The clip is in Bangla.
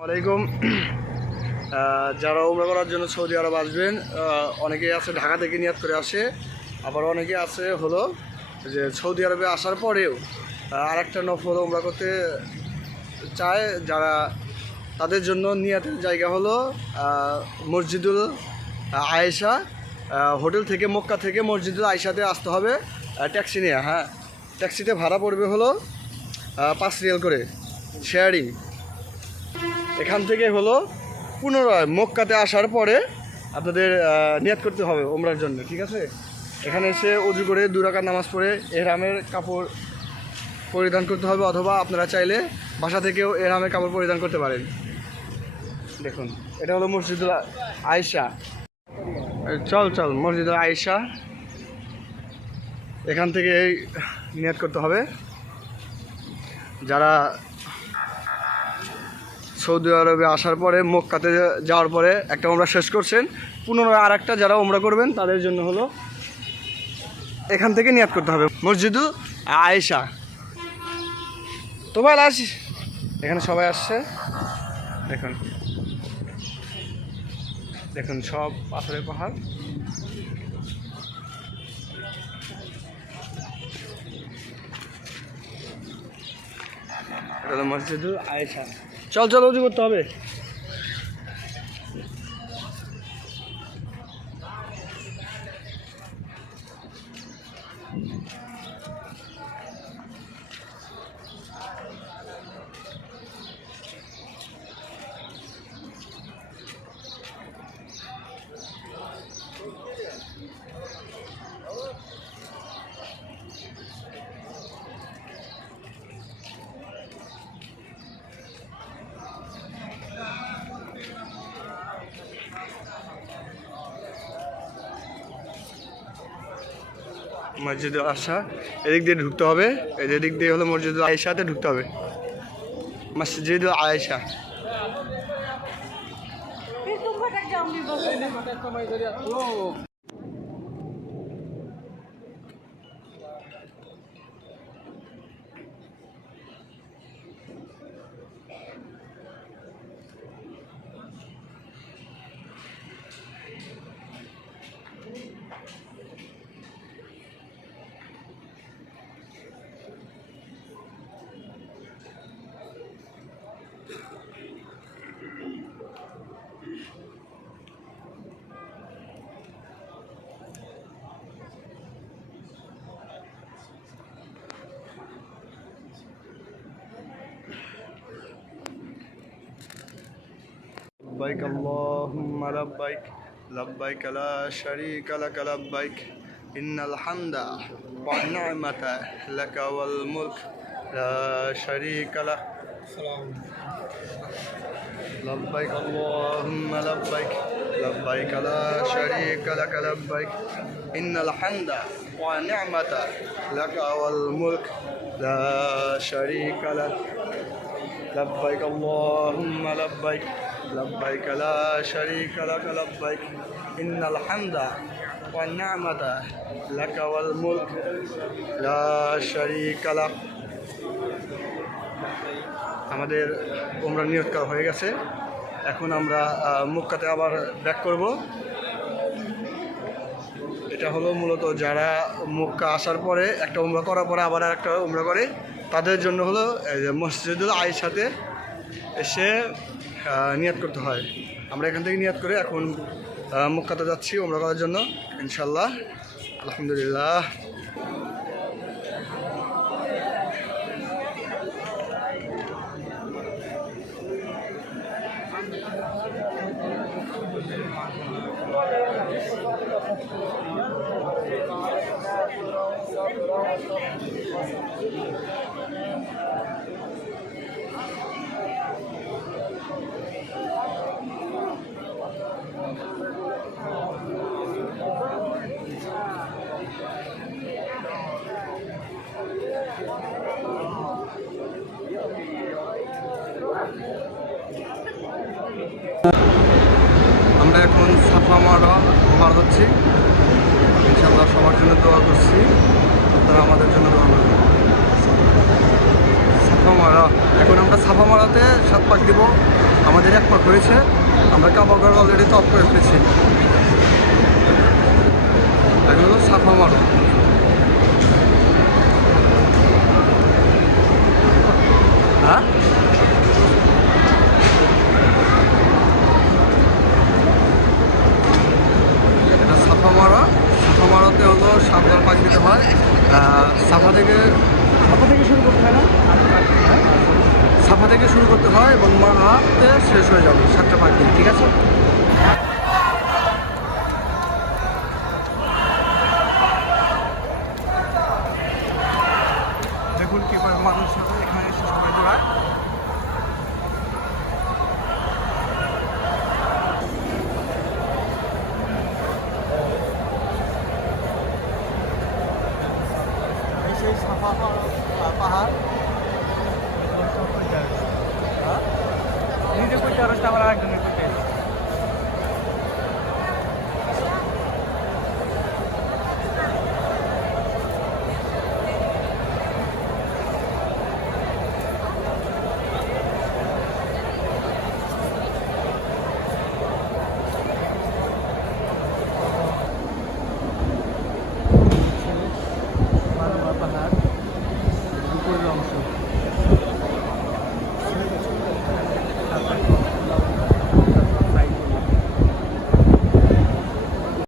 ওয়ালাইকুম। যারা উমরা করার জন্য সৌদি আরব আসবেন, অনেকেই আছে ঢাকা থেকে নিয়াত করে আসে, আবার অনেকে আছে হলো যে সৌদি আরবে আসার পরেও আরেকটা নফল উমরা করতে চায়। যারা তাদের জন্য নিয়াতের জায়গা হলো মসজিদুল আয়েশা। হোটেল থেকে মক্কা থেকে মসজিদুল আয়েশাতে আসতে হবে ট্যাক্সি নিয়ে। হ্যাঁ, ট্যাক্সিতে ভাড়া পড়বে হলো 5 রিয়াল করে শেয়ারিং। এখান থেকে হলো পুনরায় মক্কাতে আসার পরে আপনাদের নিয়াত করতে হবে ওমরার জন্য, ঠিক আছে? এখানে এসে উজু করে 2 রাকাত নামাজ পড়ে এহরামের কাপড় পরিধান করতে হবে, অথবা আপনারা চাইলে বাসা থেকেও এহরামের কাপড় পরিধান করতে পারেন। দেখুন, এটা হলো মসজিদুল আয়েশা। চল মসজিদুল আয়েশা। এখান থেকে নিয়াত করতে হবে। যারা সৌদি আরবে আসার পরে মক্কাতে যাওয়ার পরে একটা উমরা শেষ করছেন, পুনরায় আর একটা যারা উমরা করবেন তাদের জন্য হলো এখান থেকে নিয়াত করতে হবে মসজিদুল আয়েশা। তো ভাই আসিস, এখানে সবাই আসছে। দেখুন দেখুন সব পাথরের পাহাড়। এটা হলো মসজিদুল আয়েশা। চল উজু করতে হবে। মসজিদুল আয়েশা এদিক দিয়ে ঢুকতে হবে, এদিক দিয়ে হলো মসজিদুল আয়েশাতে ঢুকতে হবে। মসজিদুল আয়েশা। لبيك اللهم لبيك لبيك لا شريك لك لبيك إن الحمد والنعمة لك والملك لا شريك لك. لبيك اللهم لبيك لبيك لا شريك لك لبيك إن الحمد والنعمة لك والملك لا شريك لك. لبيك اللهم لبيك لبيك لا شريك لك لبيك إن الحمد والنعمة لك والملك لا شريك لك. আমাদের উমরা নিয়ত করা হয়ে গেছে। এখন আমরা মক্কাতে আবার ব্যাক করব। এটা হলো মূলত যারা মক্কা আসার পরে একটা উমরা করার পরে আবার একটা উমরা করে, তাদের জন্য হলো মসজিদুল আয়েশাতে এসে নিয়াত করতে হয়। আমরা এখান থেকে নিয়াত করে এখন মক্কাতে যাচ্ছি উমরা করার জন্য ইনশাল্লাহ। আলহামদুলিল্লাহ। আমরা এখন সাফা মারা পার হচ্ছি। ইনশাআল্লাহ সবার জন্য দোয়া করছি, আপনারা আমাদের জন্য দোয়া করবেন। সাফা মারা, এখন আমরা সাফা মারাতে 7 পাক দিব। আমাদের এক পাক হয়েছে, আমরা কাবাগড় অলরেডি টপ করে ফেলেছি। এখন হলো সাফা মারো। হ্যাঁ, এটা সাফা মারা। সাফা মারাতে হলো সাবধান পাক দিতে হয়। সাফা থেকে শুরু করতে হয় না, সাফা থেকে শুরু করতে হয় এবং মারাতে শেষ হয়ে যাবে 7টা পাক দিয়ে, ঠিক আছে। দেখুন কি করে মানুষ সাথে এখানে এসে সবাই দৌড়ায়। সেই সাফা পাহাড় নিজে করতে পারো, আবার আরেকজনের করতে। পাহাড় উপরের অংশ।